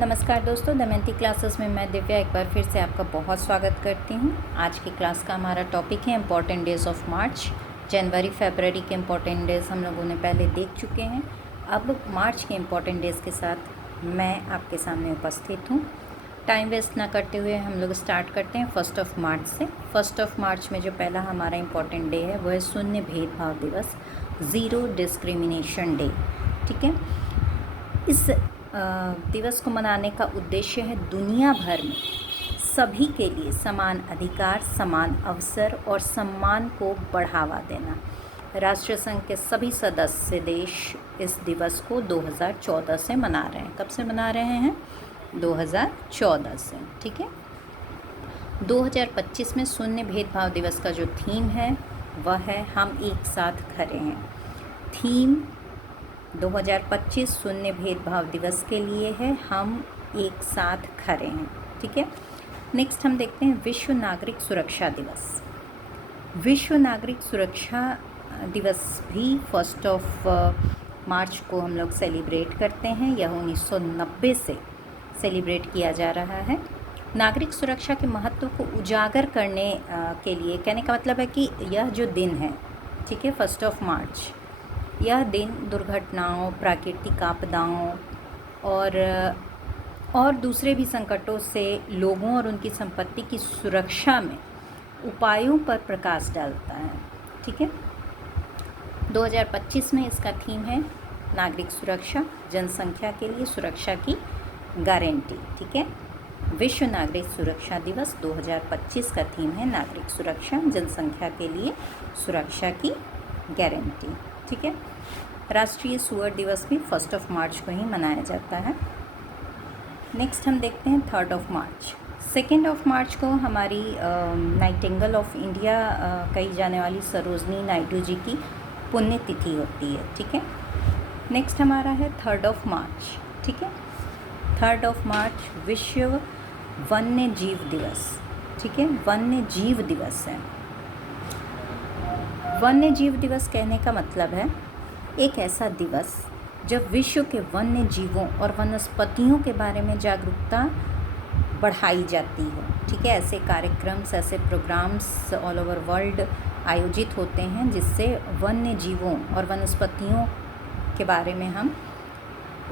नमस्कार दोस्तों, दमयंती क्लासेस में मैं दिव्या एक बार फिर से आपका बहुत स्वागत करती हूँ। आज की क्लास का हमारा टॉपिक है इम्पॉर्टेंट डेज़ ऑफ मार्च। जनवरी फरवरी के इम्पॉर्टेंट डेज़ हम लोगों ने पहले देख चुके हैं। अब मार्च के इम्पॉर्टेंट डेज़ के साथ मैं आपके सामने उपस्थित हूँ। टाइम वेस्ट ना करते हुए हम लोग स्टार्ट करते हैं 1 मार्च से। 1 मार्च में जो पहला हमारा इम्पॉर्टेंट डे है वो है शून्य भेदभाव दिवस, ज़ीरो डिस्क्रिमिनेशन डे। ठीक है, इस दिवस को मनाने का उद्देश्य है दुनिया भर में सभी के लिए समान अधिकार, समान अवसर और सम्मान को बढ़ावा देना। राष्ट्र संघ के सभी सदस्य देश इस दिवस को 2014 से मना रहे हैं। कब से मना रहे हैं? 2014 से। ठीक है, 2025 में शून्य भेदभाव दिवस का जो थीम है वह है हम एक साथ खड़े हैं। थीम 2025 शून्य भेदभाव दिवस के लिए है, हम एक साथ खड़े हैं। ठीक है, नेक्स्ट हम देखते हैं विश्व नागरिक सुरक्षा दिवस। विश्व नागरिक सुरक्षा दिवस भी 1 मार्च को हम लोग सेलिब्रेट करते हैं। यह 1990 से सेलिब्रेट किया जा रहा है। नागरिक सुरक्षा के महत्व को उजागर करने के लिए, कहने का मतलब है कि यह जो दिन है, ठीक है, 1 मार्च, यह दिन दुर्घटनाओं, प्राकृतिक आपदाओं और दूसरे भी संकटों से लोगों और उनकी संपत्ति की सुरक्षा में उपायों पर प्रकाश डालता है। ठीक है, 2025 में इसका थीम है नागरिक सुरक्षा, जनसंख्या के लिए सुरक्षा की गारंटी। ठीक है, विश्व नागरिक सुरक्षा दिवस 2025 का थीम है नागरिक सुरक्षा, जनसंख्या के लिए सुरक्षा की गारंटी। ठीक है, राष्ट्रीय सूअर दिवस भी 1 मार्च को ही मनाया जाता है। नेक्स्ट हम देखते हैं 3 मार्च। 2 मार्च को हमारी नाइटिंगेल ऑफ इंडिया कही जाने वाली सरोजनी नायडू जी की पुण्यतिथि होती है। ठीक है, नेक्स्ट हमारा है 3 मार्च। ठीक है, 3 मार्च विश्व वन्य जीव दिवस। ठीक है, वन्य जीव दिवस है। वन्य जीव दिवस कहने का मतलब है एक ऐसा दिवस जब विश्व के वन्य जीवों और वनस्पतियों के बारे में जागरूकता बढ़ाई जाती है। ठीक है, ऐसे कार्यक्रम्स, ऐसे प्रोग्राम्स ऑल ओवर वर्ल्ड आयोजित होते हैं जिससे वन्य जीवों और वनस्पतियों के बारे में हम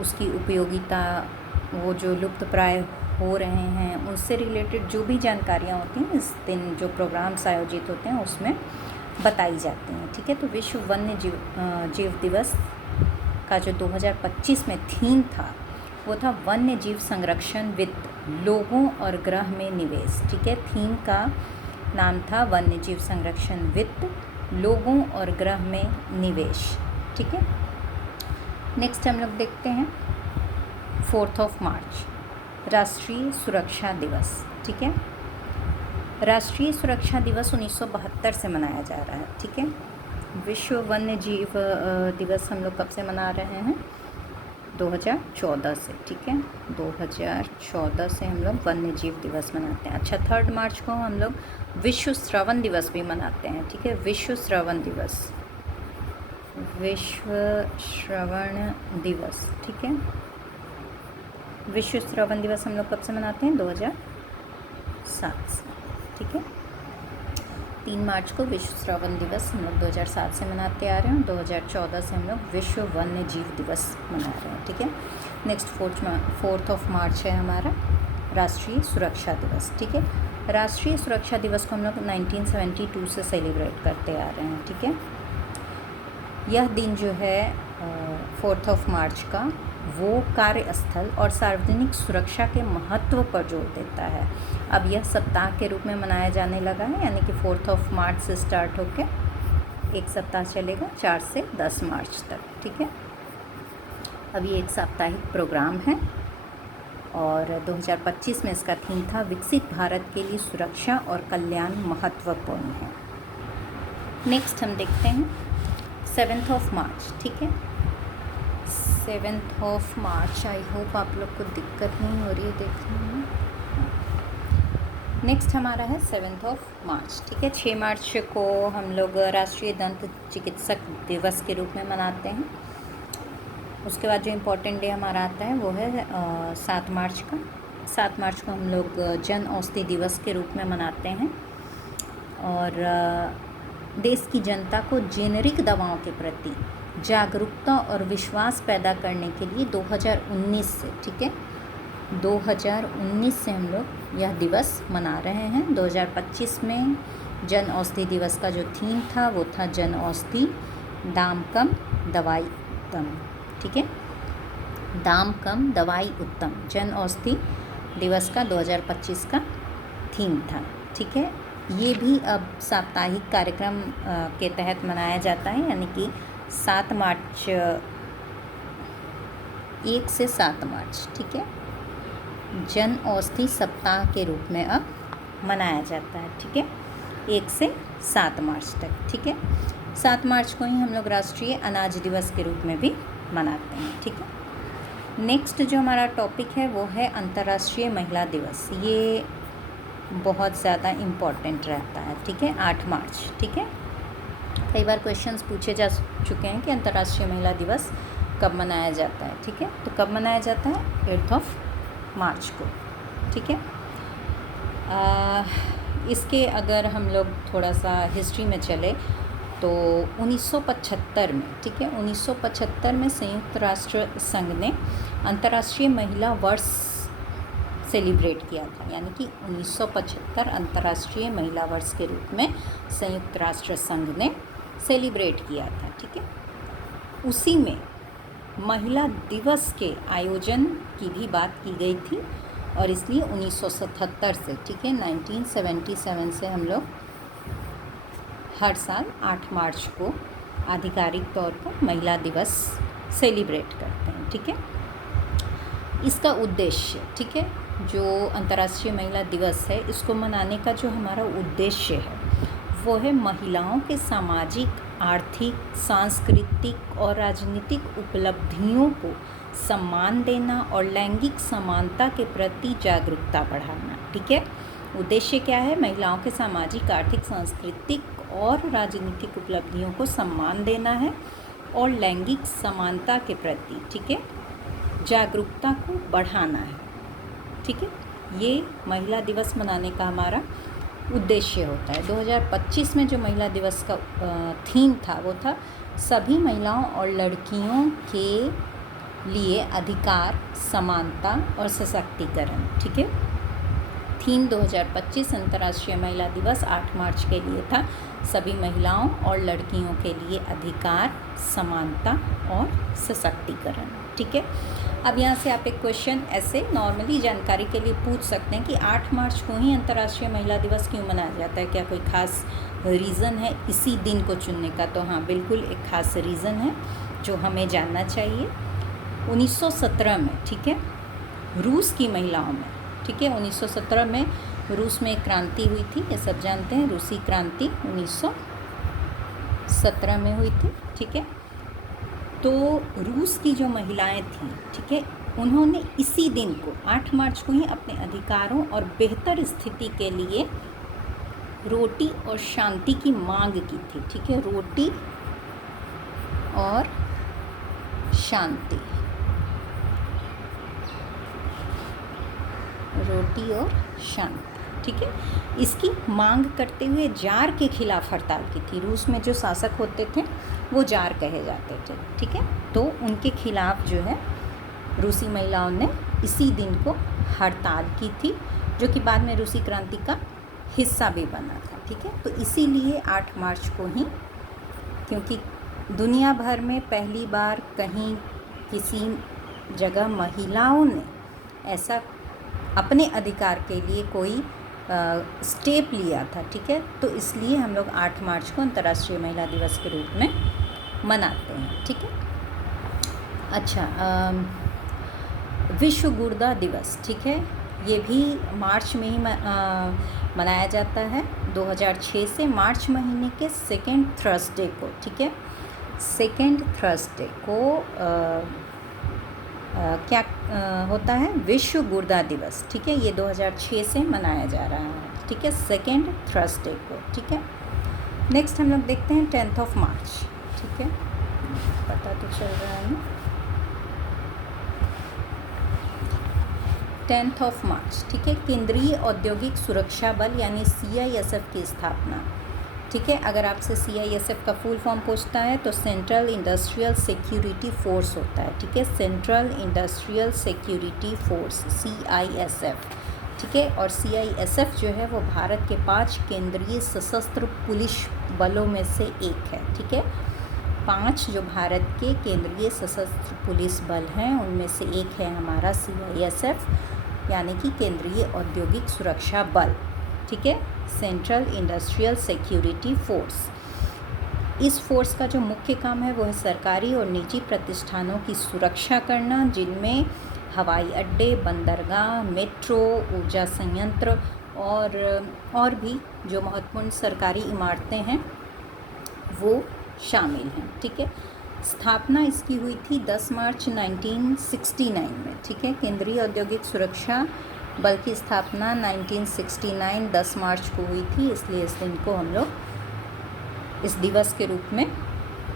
उसकी उपयोगिता, वो जो लुप्त प्राय हो रहे हैं उनसे रिलेटेड जो भी जानकारियाँ होती हैं इस दिन जो प्रोग्राम्स आयोजित होते हैं उसमें बताई जाती हैं। ठीक है, तो विश्व वन्य जीव दिवस का जो 2025 में थीम था वो था वन्य जीव संरक्षण वित्त, लोगों और ग्रह में निवेश। ठीक है, थीम का नाम था वन्य जीव संरक्षण वित्त, लोगों और ग्रह में निवेश। ठीक है, नेक्स्ट हम लोग देखते हैं 4 मार्च, राष्ट्रीय सुरक्षा दिवस। ठीक है, राष्ट्रीय सुरक्षा दिवस 1972 से मनाया जा रहा है। ठीक है, विश्व वन्य जीव दिवस हम लोग कब से मना रहे हैं? 2014 से। ठीक है, 2014 से हम लोग वन्य जीव दिवस मनाते हैं। अच्छा, 3 मार्च को हम लोग विश्व श्रवण दिवस भी मनाते हैं। ठीक है, विश्व श्रवण दिवस, विश्व श्रवण दिवस। ठीक है, विश्व श्रवण दिवस हम लोग कब से मनाते हैं? 2007 से। ठीक है, 3 मार्च को विश्व श्रवण दिवस हम लोग 2007 से मनाते आ रहे हैं। 2014 से हम लोग विश्व वन्य जीव दिवस मना रहे हैं। ठीक है, नेक्स्ट 4 मार्च है हमारा राष्ट्रीय सुरक्षा दिवस। ठीक है, राष्ट्रीय सुरक्षा दिवस को हम लोग 1972 से सेलिब्रेट करते आ रहे हैं। ठीक है, यह दिन जो है 4 मार्च का, वो कार्यस्थल और सार्वजनिक सुरक्षा के महत्व पर जोर देता है। अब यह सप्ताह के रूप में मनाया जाने लगा है, यानी कि 4 मार्च से स्टार्ट होकर एक सप्ताह चलेगा 4 से 10 मार्च तक। ठीक है, अब ये एक साप्ताहिक प्रोग्राम है और 2025 में इसका थीम था विकसित भारत के लिए सुरक्षा और कल्याण महत्वपूर्ण है। नेक्स्ट हम देखते हैं 7 मार्च। ठीक है, 7 मार्च, आई होप आप लोग को दिक्कत नहीं हो रही है देखने में। नेक्स्ट हमारा है 7 मार्च। ठीक है, 6 मार्च को हम लोग राष्ट्रीय दंत चिकित्सक दिवस के रूप में मनाते हैं। उसके बाद जो इम्पोर्टेंट डे हमारा आता है वो है 7 मार्च का। 7 मार्च को हम लोग जन औषधि दिवस के रूप में मनाते हैं और देश की जनता को जेनेरिक दवाओं के प्रति जागरूकता और विश्वास पैदा करने के लिए 2019 से, ठीक है, 2019 से हम लोग यह दिवस मना रहे हैं। 2025 में जन औषधि दिवस का जो थीम था वो था जन औषधि, दाम कम दवाई उत्तम, ठीक है, दाम कम दवाई उत्तम, जन औषधि दिवस का 2025 का थीम था, ठीक है। ये भी अब साप्ताहिक कार्यक्रम के तहत मनाया जाता है, यानी कि 7 मार्च 1 से 7 मार्च, ठीक है, जन औषधि सप्ताह के रूप में अब मनाया जाता है, ठीक है, 1 से 7 मार्च तक, ठीक है। 7 मार्च को ही हम लोग राष्ट्रीय अनाज दिवस के रूप में भी मनाते हैं, ठीक है। नेक्स्ट जो हमारा टॉपिक है वो है अंतर्राष्ट्रीय महिला दिवस। ये बहुत ज़्यादा इम्पॉर्टेंट रहता है, ठीक है, 8 मार्च, ठीक है। कई बार क्वेश्चंस पूछे जा चुके हैं कि अंतर्राष्ट्रीय महिला दिवस कब मनाया जाता है, ठीक है। तो कब मनाया जाता है? 8 मार्च को, ठीक है। इसके अगर हम लोग थोड़ा सा हिस्ट्री में चले तो 1975 में, ठीक है, 1975 में संयुक्त राष्ट्र संघ ने अंतर्राष्ट्रीय महिला वर्ष सेलिब्रेट किया था, यानी कि 1975 अंतर्राष्ट्रीय महिला वर्ष के रूप में संयुक्त राष्ट्र संघ ने सेलिब्रेट किया था, ठीक है। उसी में महिला दिवस के आयोजन की भी बात की गई थी और इसलिए 1977 से, ठीक है, 1977 से हम लोग हर साल 8 मार्च को आधिकारिक तौर पर महिला दिवस सेलिब्रेट करते हैं, ठीक है। इसका उद्देश्य, ठीक है, जो अंतर्राष्ट्रीय महिला दिवस है इसको मनाने का जो हमारा उद्देश्य है वो है महिलाओं के सामाजिक, आर्थिक, सांस्कृतिक और राजनीतिक उपलब्धियों को सम्मान देना और लैंगिक समानता के प्रति जागरूकता बढ़ाना, ठीक है। उद्देश्य क्या है? महिलाओं के सामाजिक, आर्थिक, सांस्कृतिक और राजनीतिक उपलब्धियों को सम्मान देना है और लैंगिक समानता के प्रति, ठीक है, जागरूकता को बढ़ाना है, ठीक है। ये महिला दिवस मनाने का हमारा उद्देश्य होता है। 2025 में जो महिला दिवस का थीम था वो था सभी महिलाओं और लड़कियों के लिए अधिकार, समानता और सशक्तिकरण, ठीक है। थीम 2025 अंतर्राष्ट्रीय महिला दिवस 8 मार्च के लिए था सभी महिलाओं और लड़कियों के लिए अधिकार, समानता और सशक्तिकरण, ठीक है। अब यहाँ से आप एक क्वेश्चन ऐसे नॉर्मली जानकारी के लिए पूछ सकते हैं कि 8 मार्च को ही अंतर्राष्ट्रीय महिला दिवस क्यों मनाया जाता है? क्या कोई ख़ास रीज़न है इसी दिन को चुनने का? तो हाँ, बिल्कुल एक ख़ास रीज़न है जो हमें जानना चाहिए। 1917 में, ठीक है, रूस की महिलाओं में, ठीक है, 1917 में रूस में एक क्रांति हुई थी, ये सब जानते हैं, रूसी क्रांति 1917 में हुई थी, ठीक है। तो रूस की जो महिलाएं थीं, ठीक है, उन्होंने इसी दिन को 8 मार्च को ही अपने अधिकारों और बेहतर स्थिति के लिए रोटी और शांति की मांग की थी, ठीक है, रोटी और शांति, रोटी और शांति, ठीक है, इसकी मांग करते हुए जार के खिलाफ हड़ताल की थी। रूस में जो शासक होते थे वो जार कहे जाते थे, ठीक है। तो उनके खिलाफ जो है रूसी महिलाओं ने इसी दिन को हड़ताल की थी, जो कि बाद में रूसी क्रांति का हिस्सा भी बना था, ठीक है। तो इसीलिए 8 मार्च को ही, क्योंकि दुनिया भर में पहली बार कहीं किसी जगह महिलाओं ने ऐसा अपने अधिकार के लिए कोई स्टेप लिया था, ठीक है। तो इसलिए हम लोग 8 मार्च को अंतर्राष्ट्रीय महिला दिवस के रूप में मनाते हैं, ठीक है। अच्छा, विश्व गुर्दा दिवस, ठीक है, ये भी मार्च में ही मनाया जाता है 2006 से। मार्च महीने के सेकेंड थर्सडे को, ठीक है, सेकेंड थर्सडे को क्या होता है? विश्व गुर्दा दिवस, ठीक है, ये 2006 से मनाया जा रहा है, ठीक है, सेकेंड थर्सडे को, ठीक है। नेक्स्ट हम लोग देखते हैं 10th of मार्च, ठीक है, पता तो चल रहा है ना। 10 मार्च, ठीक है, केंद्रीय औद्योगिक सुरक्षा बल यानी CISF की स्थापना। ठीक है, अगर आपसे CISF का फुल फॉर्म पूछता है तो सेंट्रल इंडस्ट्रियल सिक्योरिटी फोर्स होता है। ठीक है, central industrial security force CISF। ठीक है, और CISF जो है वो भारत के 5 केंद्रीय सशस्त्र पुलिस बलों में से एक है। ठीक है, 5 जो भारत के केंद्रीय सशस्त्र पुलिस बल हैं उनमें से एक है हमारा CISF यानी कि केंद्रीय औद्योगिक सुरक्षा बल। ठीक है, सेंट्रल इंडस्ट्रियल सिक्योरिटी फोर्स। इस फोर्स का जो मुख्य काम है वो है सरकारी और निजी प्रतिष्ठानों की सुरक्षा करना, जिनमें हवाई अड्डे, बंदरगाह, मेट्रो, ऊर्जा संयंत्र और भी जो महत्वपूर्ण सरकारी इमारतें हैं वो शामिल हैं। ठीक है, स्थापना इसकी हुई थी 10 मार्च 1969 में। ठीक है, केंद्रीय औद्योगिक सुरक्षा बल की स्थापना 1969 10 मार्च को हुई थी, इसलिए इस दिन को हम लोग इस दिवस के रूप में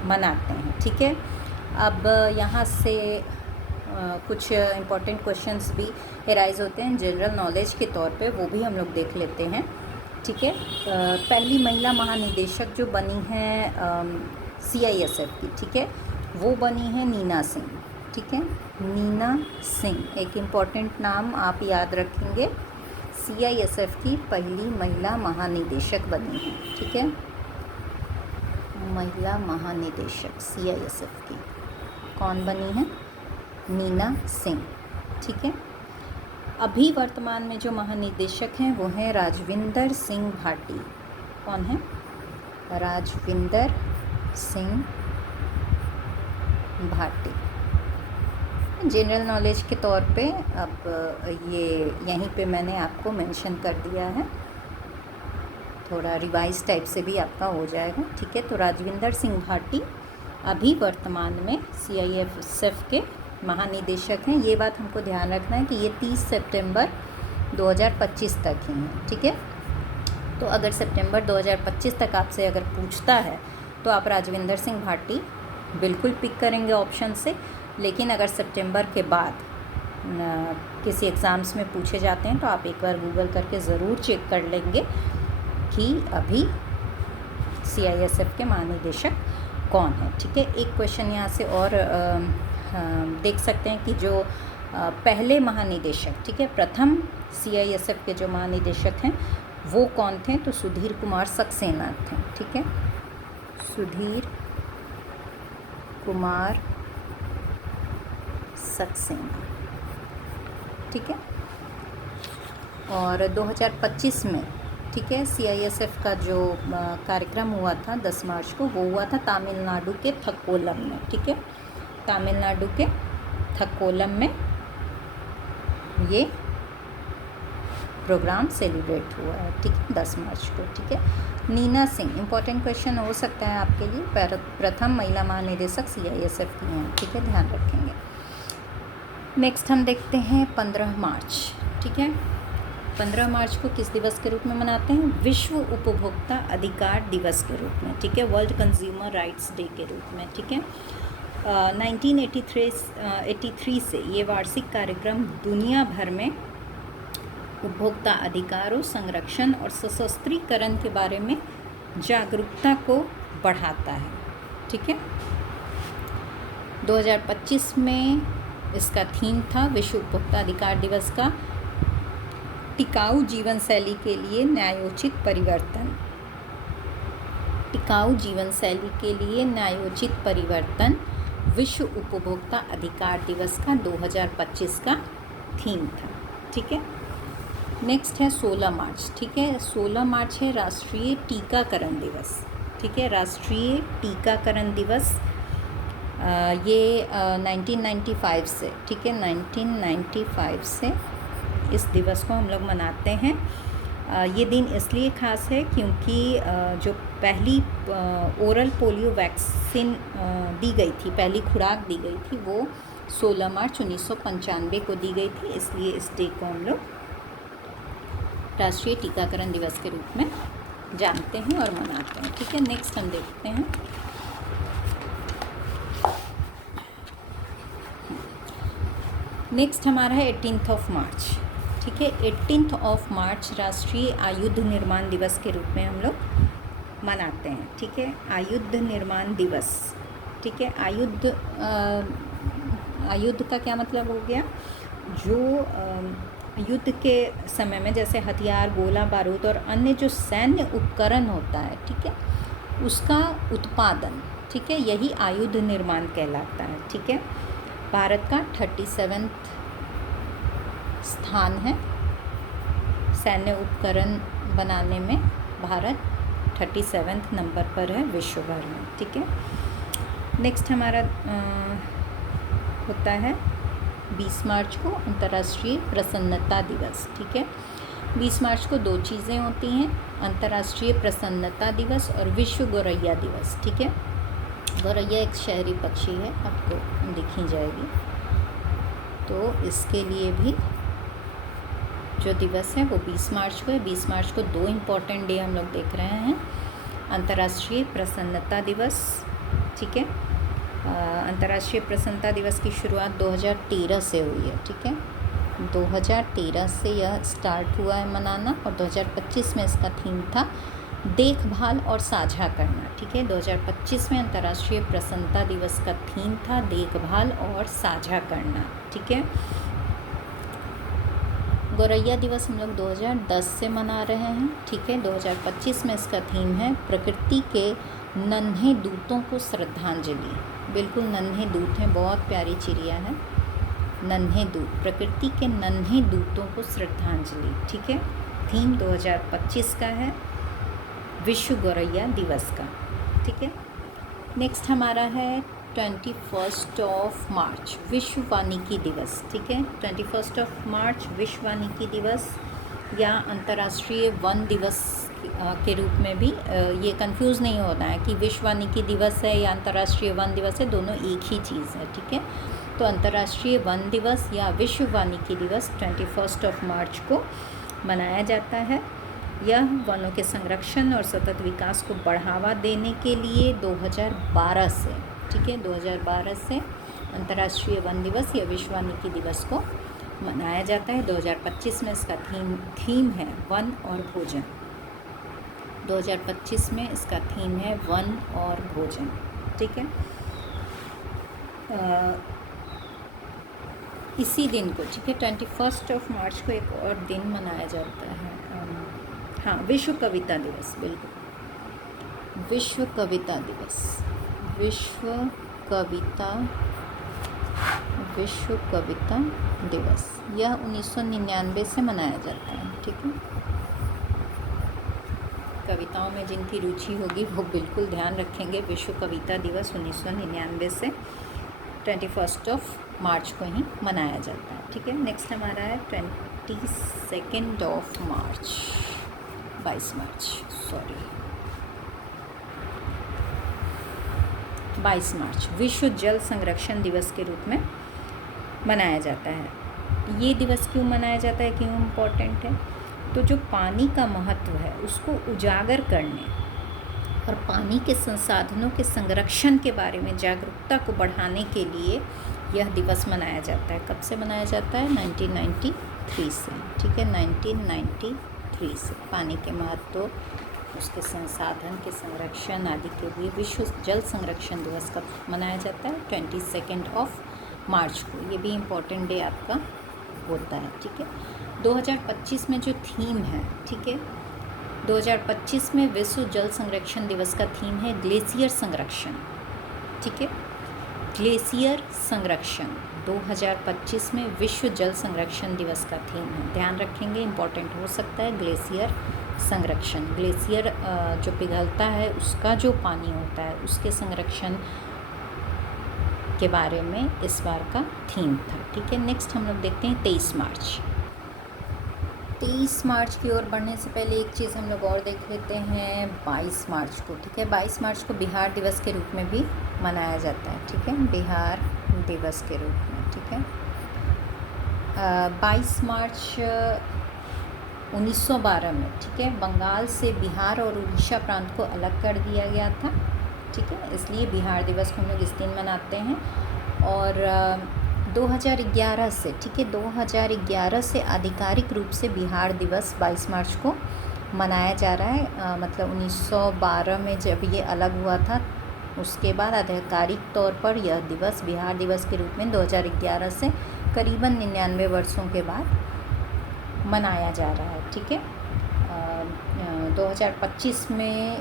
मनाते हैं। ठीक है, अब यहाँ से कुछ इम्पोर्टेंट क्वेश्चंस भी एराइज होते हैं जनरल नॉलेज के तौर पे, वो भी हम लोग देख लेते हैं। ठीक है, पहली महिला महानिदेशक जो बनी है CISF की, ठीक है, वो बनी है नीना सिंह। ठीक है, नीना सिंह एक इम्पॉर्टेंट नाम आप याद रखेंगे, CISF की पहली महिला महानिदेशक बनी है। ठीक है, महिला महानिदेशक CISF की कौन बनी है? नीना सिंह। ठीक है, अभी वर्तमान में जो महानिदेशक हैं वो हैं राजविंदर सिंह भाटी। कौन है? राजविंदर सिंह भाटी। जनरल नॉलेज के तौर पे अब ये यहीं पे मैंने आपको मेंशन कर दिया है, थोड़ा रिवाइज टाइप से भी आपका हो जाएगा। ठीक है, तो राजविंदर सिंह भाटी अभी वर्तमान में CISF के महानिदेशक हैं। ये बात हमको ध्यान रखना है कि ये 30 सितंबर 2025 तक ही हैं। ठीक है, तो अगर सितंबर 2025 तक आपसे अगर पूछता है तो आप राजविंदर सिंह भाटी बिल्कुल पिक करेंगे ऑप्शन से, लेकिन अगर सितंबर के बाद किसी एग्ज़ाम्स में पूछे जाते हैं तो आप एक बार गूगल करके ज़रूर चेक कर लेंगे कि अभी CISF के महानिदेशक कौन है। ठीक है, एक क्वेश्चन यहाँ से और देख सकते हैं कि जो पहले महानिदेशक, ठीक है, प्रथम CISF के जो महानिदेशक हैं वो कौन थे? तो सुधीर कुमार सक्सेना थे। ठीक है, सुधीर कुमार सक्सेना। ठीक है, और 2025 में, ठीक है, CISF का जो कार्यक्रम हुआ था 10 मार्च को, वो हुआ था तमिलनाडु के थक्कोलम में। ठीक है, तमिलनाडु के थक्कोलम में ये प्रोग्राम सेलिब्रेट हुआ है। ठीक है, 10 मार्च को। ठीक है, नीना सिंह इम्पॉर्टेंट क्वेश्चन हो सकता है आपके लिए, प्रथम महिला महानिदेशक CISF की हैं। ठीक है, ध्यान रखेंगे। नेक्स्ट हम देखते हैं 15 मार्च। ठीक है, 15 मार्च को किस दिवस के रूप में मनाते हैं? विश्व उपभोक्ता अधिकार दिवस के रूप में। ठीक है, वर्ल्ड कंज्यूमर राइट्स डे के रूप में। ठीक है, 1983 से ये वार्षिक कार्यक्रम दुनिया भर में उपभोक्ता अधिकारों, संरक्षण और सशस्त्रीकरण के बारे में जागरूकता को बढ़ाता है। ठीक है, 2025 में इसका थीम था विश्व उपभोक्ता अधिकार दिवस का टिकाऊ जीवन शैली के लिए न्यायोचित परिवर्तन। टिकाऊ जीवन शैली के लिए न्यायोचित परिवर्तन विश्व उपभोक्ता अधिकार दिवस का 2025 का थीम था। ठीक है, नेक्स्ट है 16 मार्च। ठीक है, 16 मार्च है राष्ट्रीय टीकाकरण दिवस। ठीक है, राष्ट्रीय टीकाकरण दिवस ये 1995 से, ठीक है, 1995 से इस दिवस को हम लोग मनाते हैं। ये दिन इसलिए ख़ास है क्योंकि जो पहली ओरल पोलियो वैक्सीन दी गई थी, पहली खुराक दी गई थी, वो 16 मार्च 1995 को दी गई थी, इसलिए इस डे को हम लोग राष्ट्रीय टीकाकरण दिवस के रूप में जानते हैं और मनाते हैं। ठीक है, नेक्स्ट हम देखते हैं नेक्स्ट हमारा है 18th ऑफ मार्च, ठीक है। 18th ऑफ मार्च राष्ट्रीय आयुध निर्माण दिवस के रूप में हम लोग मनाते हैं, ठीक है। आयुध निर्माण दिवस, ठीक है। आयुध का क्या मतलब हो गया, जो युद्ध के समय में जैसे हथियार, गोला बारूद और अन्य जो सैन्य उपकरण होता है, ठीक है, उसका उत्पादन, ठीक है, यही आयुध निर्माण कहलाता है, ठीक है। भारत का 37वां स्थान है सैन्य उपकरण बनाने में, भारत 37वें नंबर पर है विश्व भर में, ठीक है। नेक्स्ट हमारा होता है 20 मार्च को अंतर्राष्ट्रीय प्रसन्नता दिवस, ठीक है। 20 मार्च को दो चीज़ें होती हैं, अंतर्राष्ट्रीय प्रसन्नता दिवस और विश्व गौरैया दिवस, ठीक है। गौरैया एक शहरी पक्षी है, आपको दिखी जाएगी। तो इसके लिए भी जो दिवस है वो 20 मार्च को है। 20 मार्च को दो इम्पॉर्टेंट डे हम लोग देख रहे हैं, अंतर्राष्ट्रीय प्रसन्नता दिवस, ठीक है। अंतर्राष्ट्रीय प्रसन्नता दिवस की शुरुआत 2013 से हुई है, ठीक है। 2013 से यह स्टार्ट हुआ है मनाना और 2025 में इसका थीम था देखभाल और साझा करना, ठीक है। 2025 में अंतर्राष्ट्रीय प्रसन्नता दिवस का थीम था देखभाल और साझा करना, ठीक है। गौरैया दिवस हम लोग 2010 से मना रहे हैं, ठीक है। 2025 में इसका थीम है प्रकृति के नन्हे दूतों को श्रद्धांजलि। बिल्कुल नन्हे दूत हैं, बहुत प्यारी चिड़िया है, नन्हे दूत, प्रकृति के नन्हे दूतों को श्रद्धांजलि, ठीक है। थीम 2025 का है विश्व गौरैया दिवस का, ठीक है। नेक्स्ट हमारा है 21 ऑफ मार्च विश्व वानिकी दिवस, ठीक है। 21 ऑफ मार्च विश्व वानिकी दिवस या अंतर्राष्ट्रीय वन दिवस के रूप में भी, ये कंफ्यूज नहीं होना है कि विश्व वानिकी दिवस है या अंतर्राष्ट्रीय वन दिवस है, दोनों एक ही चीज़ है, ठीक है। तो अंतर्राष्ट्रीय वन दिवस या विश्व वानिकी दिवस 21 ऑफ मार्च को मनाया जाता है। यह वनों के संरक्षण और सतत विकास को बढ़ावा देने के लिए 2012 से, ठीक है, 2012 से अंतर्राष्ट्रीय वन दिवस या विश्व वानिकी दिवस को मनाया जाता है। 2025 में इसका थीम है वन और भोजन। 2025 में इसका थीम है वन और भोजन, ठीक है। इसी दिन को, ठीक है, 21 ऑफ मार्च को एक और दिन मनाया जाता है, हाँ, विश्व कविता दिवस, बिल्कुल विश्व कविता दिवस, विश्व कविता दिवस। यह 1999 से मनाया जाता है, ठीक है। कविताओं में जिनकी रुचि होगी वो बिल्कुल ध्यान रखेंगे, विश्व कविता दिवस 1999 से 21 ऑफ मार्च को ही मनाया जाता है, ठीक है। नेक्स्ट हमारा है 22 ऑफ मार्च, 22 मार्च विश्व जल संरक्षण दिवस के रूप में मनाया जाता है। ये दिवस क्यों मनाया जाता है, क्यों इम्पोर्टेंट है, तो जो पानी का महत्व है उसको उजागर करने और पानी के संसाधनों के संरक्षण के बारे में जागरूकता को बढ़ाने के लिए यह दिवस मनाया जाता है। कब से मनाया जाता है, 1993 से, ठीक है, 1993 से। पानी के महत्व, उसके संसाधन के संरक्षण आदि के लिए विश्व जल संरक्षण दिवस कब मनाया जाता है, 22 ऑफ मार्च को। ये भी इम्पोर्टेंट डे आपका होता है, ठीक है। 2025 में जो थीम है, ठीक है, 2025 में विश्व जल संरक्षण दिवस का थीम है ग्लेशियर संरक्षण, ठीक है, ग्लेशियर संरक्षण। 2025 में विश्व जल संरक्षण दिवस का थीम है, ध्यान रखेंगे, इम्पॉर्टेंट हो सकता है ग्लेशियर संरक्षण। ग्लेशियर जो पिघलता है उसका जो पानी होता है उसके संरक्षण के बारे में इस बार का थीम था, ठीक है। नेक्स्ट हम लोग देखते हैं 23 मार्च। 23 मार्च की ओर बढ़ने से पहले एक चीज़ हम लोग और देख लेते हैं 22 मार्च को, ठीक है। 22 मार्च को बिहार दिवस के रूप में भी मनाया जाता है, ठीक है, बिहार दिवस के रूप में, ठीक है। 22 मार्च 1912 में, ठीक है, बंगाल से बिहार और उड़ीसा प्रांत को अलग कर दिया गया था, ठीक है, इसलिए बिहार दिवस को हम लोग इस दिन मनाते हैं। और 2011 से, ठीक है, 2011 से आधिकारिक रूप से बिहार दिवस 22 मार्च को मनाया जा रहा है। मतलब 1912 में जब ये अलग हुआ था, उसके बाद आधिकारिक तौर पर यह दिवस बिहार दिवस के रूप में 2011 से करीबन 99 वर्षों के बाद मनाया जा रहा है, ठीक है। 2025 में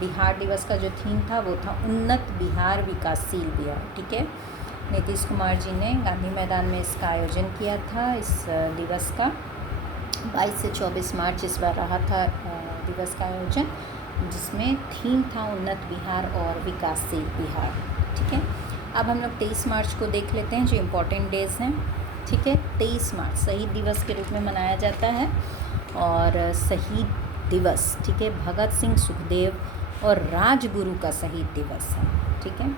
बिहार दिवस का जो थीम था वो था उन्नत बिहार विकासशील बिहार, ठीक है। नीतीश कुमार जी ने गांधी मैदान में इसका आयोजन किया था। इस दिवस का 22 से 24 मार्च इस बार रहा था दिवस का आयोजन, जिसमें थीम था उन्नत बिहार और विकासशील बिहार, ठीक है। अब हम लोग 23 मार्च को देख लेते हैं, जो इम्पोर्टेंट डेज़ हैं, ठीक है। 23 मार्च शहीद दिवस के रूप में मनाया जाता है, और शहीद दिवस, ठीक है, भगत सिंह, सुखदेव और राजगुरु का शहीद दिवस है, ठीक है।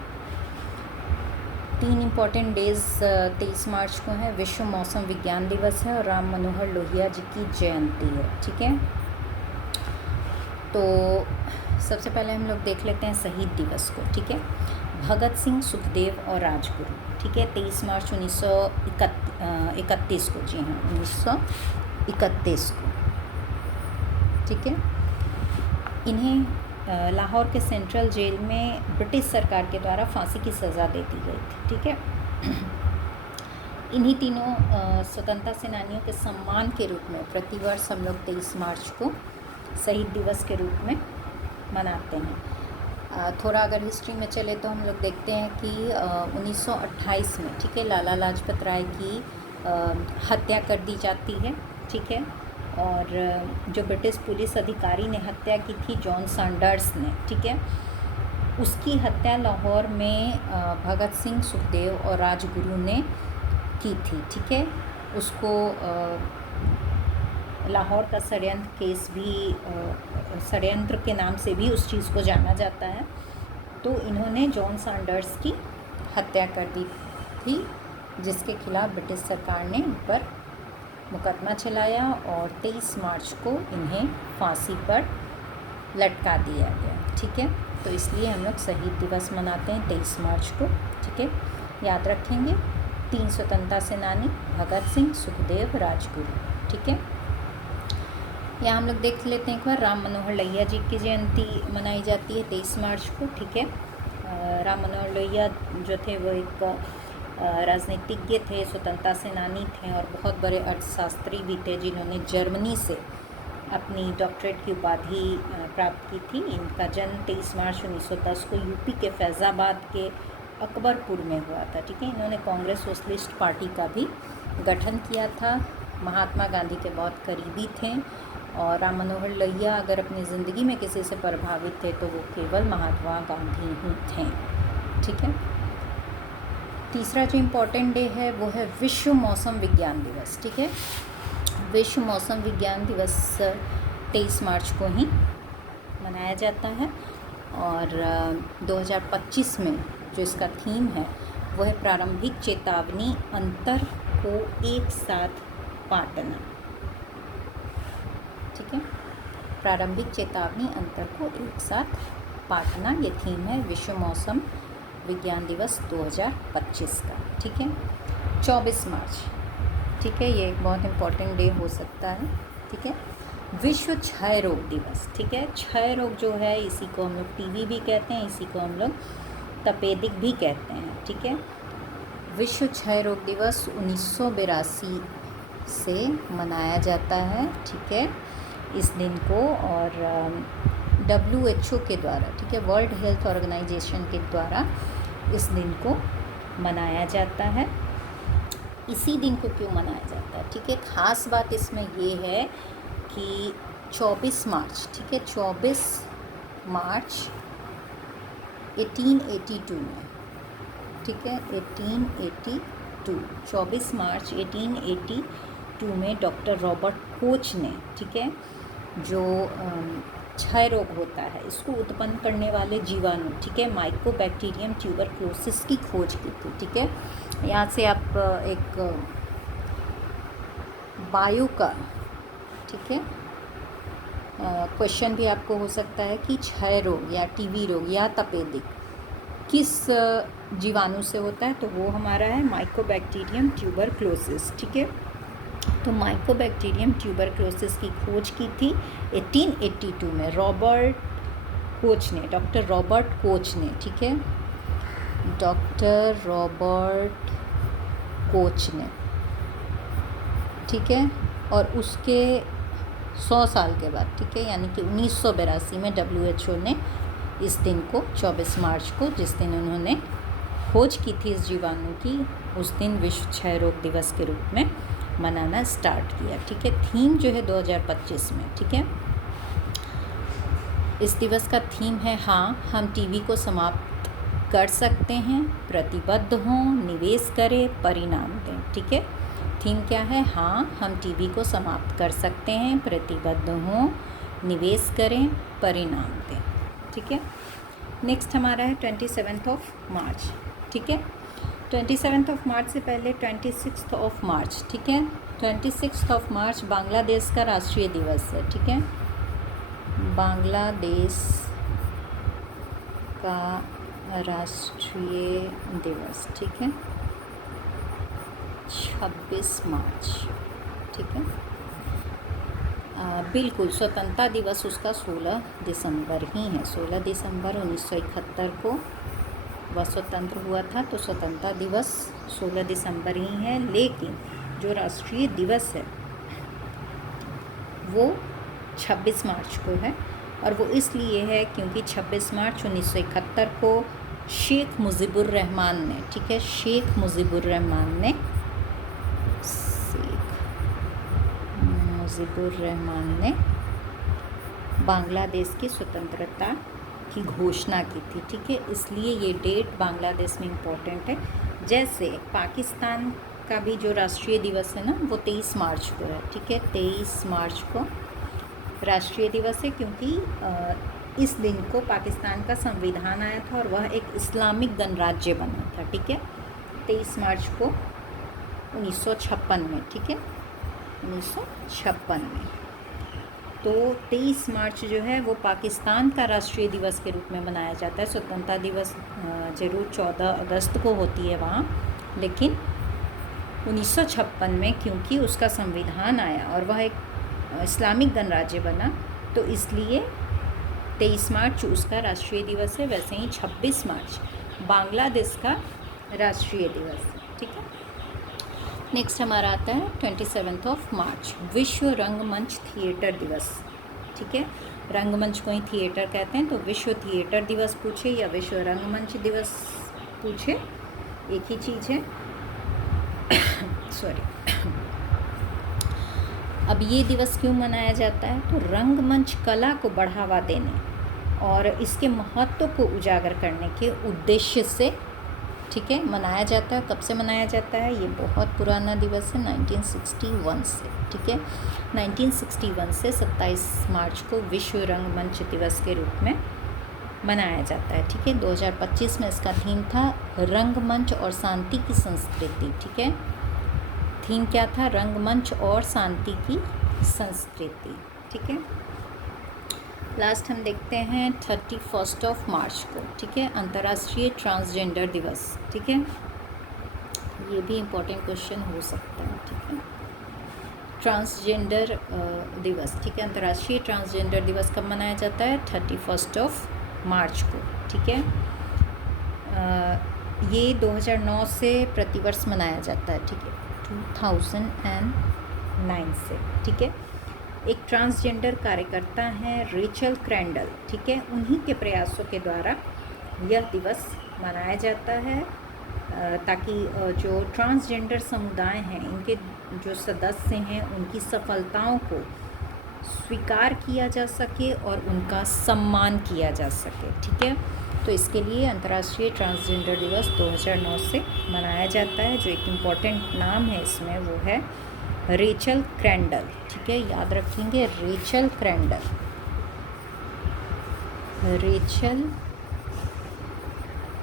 3 इम्पॉर्टेंट डेज़ 23 मार्च को है। विश्व मौसम विज्ञान दिवस है और राम मनोहर लोहिया जी की जयंती है, ठीक है। तो सबसे पहले हम लोग देख लेते हैं शहीद दिवस को, ठीक है। भगत सिंह, सुखदेव और राजगुरु, ठीक है। 23 मार्च 1931 को, जी हाँ, 1931 को, ठीक है। इन्हें लाहौर के सेंट्रल जेल में ब्रिटिश सरकार के द्वारा फांसी की सज़ा दे दी गई थी, ठीक है। इन्हीं तीनों स्वतंत्रता सेनानियों के सम्मान के रूप में प्रतिवर्ष हम लोग 23 मार्च को शहीद दिवस के रूप में मनाते हैं। थोड़ा अगर हिस्ट्री में चले तो हम लोग देखते हैं कि 1928 में, ठीक है, लाला लाजपत राय की हत्या कर दी जाती है, ठीक है। और जो ब्रिटिश पुलिस अधिकारी ने हत्या की थी, जॉन सैंडर्स ने, ठीक है, उसकी हत्या लाहौर में भगत सिंह, सुखदेव और राजगुरु ने की थी, ठीक है। उसको लाहौर का षड्यंत्र केस भी, षड्यंत्र के नाम से भी उस चीज़ को जाना जाता है। तो इन्होंने जॉन सैंडर्स की हत्या कर दी थी, जिसके खिलाफ ब्रिटिश सरकार ने इन पर मुकदमा चलाया और 23 मार्च को इन्हें फांसी पर लटका दिया गया, ठीक है। तो इसलिए हम लोग शहीद दिवस मनाते हैं 23 मार्च को, ठीक है। याद रखेंगे 3 स्वतंत्रता सेनानी, भगत सिंह, सुखदेव, राजगुरु, ठीक है। यहाँ हम लोग देख लेते हैं एक बार, राम मनोहर लोहिया जी की जयंती मनाई जाती है 23 मार्च को, ठीक है। राम मनोहर लोहिया जो थे वो एक राजनीतिज्ञ थे, स्वतंत्रता सेनानी थे और बहुत बड़े अर्थशास्त्री भी थे, जिन्होंने जर्मनी से अपनी डॉक्टरेट की उपाधि प्राप्त की थी। इनका जन्म 23 मार्च 1910 को यूपी के फैज़ाबाद के अकबरपुर में हुआ था, ठीक है। इन्होंने कांग्रेस सोशलिस्ट पार्टी का भी गठन किया था, महात्मा गांधी के बहुत करीबी थे। और राम मनोहर लोहिया अगर अपनी ज़िंदगी में किसी से प्रभावित थे तो वो केवल महात्मा गांधी ही थे, ठीक है। तीसरा जो इम्पोर्टेंट डे है वो है विश्व मौसम विज्ञान दिवस, ठीक है। विश्व मौसम विज्ञान दिवस 23 मार्च को ही मनाया जाता है, और 2025 में जो इसका थीम है वो है प्रारंभिक चेतावनी अंतर को एक साथ बांटना, ठीक है। प्रारंभिक चेतावनी अंतर को एक साथ बांटना, ये थीम है विश्व मौसम विज्ञान दिवस 2025 का, ठीक है। 24 मार्च, ठीक है, ये एक बहुत इम्पॉर्टेंट डे हो सकता है, ठीक है। विश्व क्षय रोग दिवस, ठीक है। क्षय रोग जो है इसी को हम लोग टीबी भी कहते हैं, इसी को हम लोग तपेदिक भी कहते हैं, ठीक है। विश्व क्षय रोग दिवस 1982 से मनाया जाता है, ठीक है, इस दिन को। और WHO के द्वारा, ठीक है, वर्ल्ड हेल्थ ऑर्गेनाइजेशन के द्वारा इस दिन को मनाया जाता है। इसी दिन को क्यों मनाया जाता है, ठीक है, ख़ास बात इसमें ये है कि 24 मार्च, ठीक है, 24 मार्च 1882 में, ठीक है, 1882, 24 मार्च 1882 में डॉक्टर रॉबर्ट कोच ने, ठीक है, जो क्षय रोग होता है इसको उत्पन्न करने वाले जीवाणु, ठीक है, माइकोबैक्टीरियम ट्यूबरक्लोसिस की खोज की थी, ठीक है। यहाँ से आप एक बायो का, ठीक है, क्वेश्चन भी आपको हो सकता है कि क्षय रोग या टीबी रोग या तपेदिक किस जीवाणु से होता है, तो वो हमारा है माइकोबैक्टीरियम ट्यूबरक्लोसिस। ठीक है, तो माइकोबैक्टीरियम ट्यूबरक्लोसिस की खोज की थी 1882 में डॉक्टर रॉबर्ट कोच ने। ठीक है, डॉक्टर रॉबर्ट कोच ने। ठीक है, और उसके 100 साल के बाद, ठीक है, यानी कि 1982 में WHO ने इस दिन को 24 मार्च को, जिस दिन उन्होंने खोज की थी इस जीवाणु की, उस दिन विश्व क्षय रोग दिवस के रूप में मनाना स्टार्ट किया। ठीक है, थीम जो है 2025 में, ठीक है, इस दिवस का थीम है हाँ हम टीबी को समाप्त कर सकते हैं, प्रतिबद्ध हों, निवेश करें, परिणाम दें। ठीक है, थीम क्या है? हाँ हम टीबी को समाप्त कर सकते हैं, प्रतिबद्ध हों, निवेश करें, परिणाम दें। ठीक है, नेक्स्ट हमारा है 27 मार्च। ठीक है, 27 मार्च से पहले 26 मार्च। ठीक है, 26 मार्च बांग्लादेश का राष्ट्रीय दिवस है। ठीक है, बांग्लादेश का राष्ट्रीय दिवस। ठीक है, 26 मार्च। ठीक है, बिल्कुल स्वतंत्रता दिवस उसका 16 दिसंबर ही है। 16 दिसंबर 1971 को वह स्वतंत्र हुआ था, तो स्वतंत्रता दिवस 16 दिसंबर ही है। लेकिन जो राष्ट्रीय दिवस है वो 26 मार्च को है, और वो इसलिए है क्योंकि 26 मार्च 1971 को शेख मुजीबुर रहमान ने, ठीक है, शेख मुजीबुर रहमान ने बांग्लादेश की स्वतंत्रता की घोषणा की थी। ठीक है, इसलिए ये डेट बांग्लादेश में इम्पोर्टेंट है। जैसे पाकिस्तान का भी जो राष्ट्रीय दिवस है ना, वो 23 मार्च को है। ठीक है, 23 मार्च को राष्ट्रीय दिवस है, क्योंकि इस दिन को पाकिस्तान का संविधान आया था और वह एक इस्लामिक गणराज्य बना था। ठीक है, 23 मार्च को 1956 में। ठीक है, 1956 में। तो 23 मार्च जो है वो पाकिस्तान का राष्ट्रीय दिवस के रूप में मनाया जाता है। स्वतंत्रता दिवस ज़रूर 14 अगस्त को होती है वहाँ, लेकिन 1956 में क्योंकि उसका संविधान आया और वह एक इस्लामिक गणराज्य बना, तो इसलिए 23 मार्च उसका राष्ट्रीय दिवस है। वैसे ही 26 मार्च बांग्लादेश का राष्ट्रीय दिवस है। ठीक है, नेक्स्ट हमारा आता है 27 मार्च विश्व रंगमंच थिएटर दिवस। ठीक है, रंगमंच को ही थिएटर कहते हैं, तो विश्व थिएटर दिवस पूछे या विश्व रंगमंच दिवस पूछे, एक ही चीज़ है। सॉरी। अब ये दिवस क्यों मनाया जाता है? तो रंगमंच कला को बढ़ावा देने और इसके महत्व को उजागर करने के उद्देश्य से, ठीक है, मनाया जाता है। कब से मनाया जाता है? ये बहुत पुराना दिवस है, 1961 से। ठीक है, 1961 से 27 मार्च को विश्व रंगमंच दिवस के रूप में मनाया जाता है। ठीक है, 2025 में इसका थीम था रंगमंच और शांति की संस्कृति। ठीक है, थीम क्या था? रंगमंच और शांति की संस्कृति। ठीक है, लास्ट हम देखते हैं 31 मार्च को। ठीक है, अंतर्राष्ट्रीय ट्रांसजेंडर दिवस। ठीक है, ये भी इम्पोर्टेंट क्वेश्चन हो सकता है। ठीक है, ट्रांसजेंडर दिवस। ठीक है, अंतर्राष्ट्रीय ट्रांसजेंडर दिवस कब मनाया जाता है? 31 मार्च को। ठीक है, ये 2009 से प्रतिवर्ष मनाया जाता है। ठीक है, 2009 से। ठीक है, एक ट्रांसजेंडर कार्यकर्ता हैं रेचल क्रैंडल। ठीक है, उन्हीं के प्रयासों के द्वारा यह दिवस मनाया जाता है, ताकि जो ट्रांसजेंडर समुदाय हैं, इनके जो सदस्य हैं, उनकी सफलताओं को स्वीकार किया जा सके और उनका सम्मान किया जा सके। ठीक है, तो इसके लिए अंतर्राष्ट्रीय ट्रांसजेंडर दिवस 2009 से मनाया जाता है। जो एक इम्पॉर्टेंट नाम है इसमें वो है रेचल क्रैंडल। ठीक है, याद रखेंगे, रेचल क्रैंडल। रेचल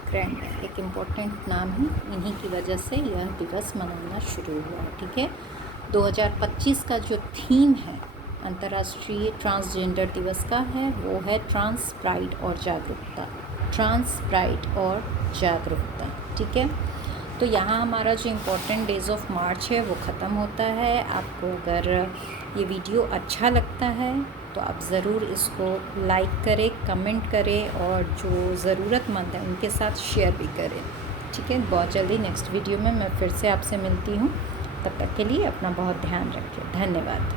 क्रैंडल एक इम्पॉर्टेंट नाम है, इन्हीं की वजह से यह दिवस मनाना शुरू हुआ। ठीक है, 2025 का जो थीम है अंतर्राष्ट्रीय ट्रांसजेंडर दिवस का है वो है ट्रांस प्राइड और जागरूकता। ट्रांस प्राइड और जागरूकता। ठीक है, तो यहाँ हमारा जो इम्पोर्टेंट डेज़ ऑफ मार्च है वो ख़त्म होता है। आपको अगर ये वीडियो अच्छा लगता है तो आप ज़रूर इसको लाइक करें, कमेंट करें और जो ज़रूरतमंद है उनके साथ शेयर भी करें। ठीक है, बहुत जल्दी नेक्स्ट वीडियो में मैं फिर से आपसे मिलती हूँ। तब तक के लिए अपना बहुत ध्यान रखें। धन्यवाद।